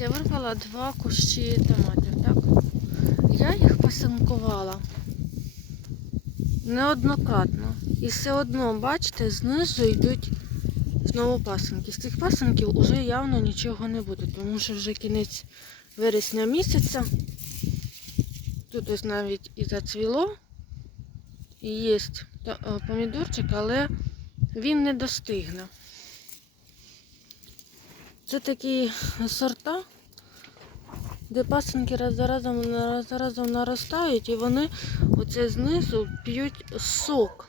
Я вирвала два кущі томатів, так? Я їх пасинкувала неоднократно. І все одно, бачите, знизу йдуть знову пасинки. З цих пасинків уже явно нічого не буде, тому що вже кінець вересня місяця. Тут ось навіть і зацвіло. І є е, помідорчик, але він не достигне. Це такі сорта, де пасинки раз за разом, раз за разом наростають, і вони оце знизу п'ють сок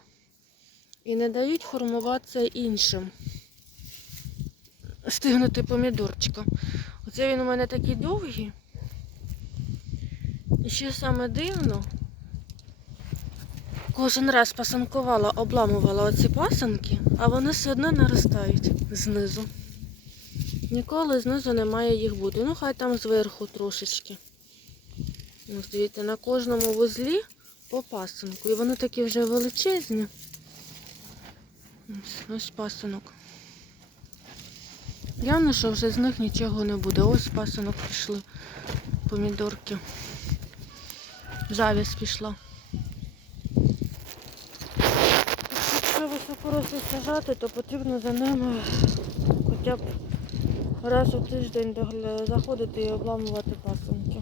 і не дають формуватися іншим. Стигнути помідорчиком. Оце він у мене такий довгий. І ще саме дивно, кожен раз пасанкувала, обламувала оці пасанки, а вони все одно наростають знизу. Ніколи знизу не має їх бути. Ну, хай там зверху трошечки. Ось дивіться, на кожному вузлі по пасинку. І вони такі вже величезні. Ось, ось пасинок. Явно, що вже з них нічого не буде. Ось пасинок пішли. Помідорки. Завість пішла. Якщо високорослі сажати, то потрібно за ними хоча б раз у тиждень заходити і обламувати пасунки.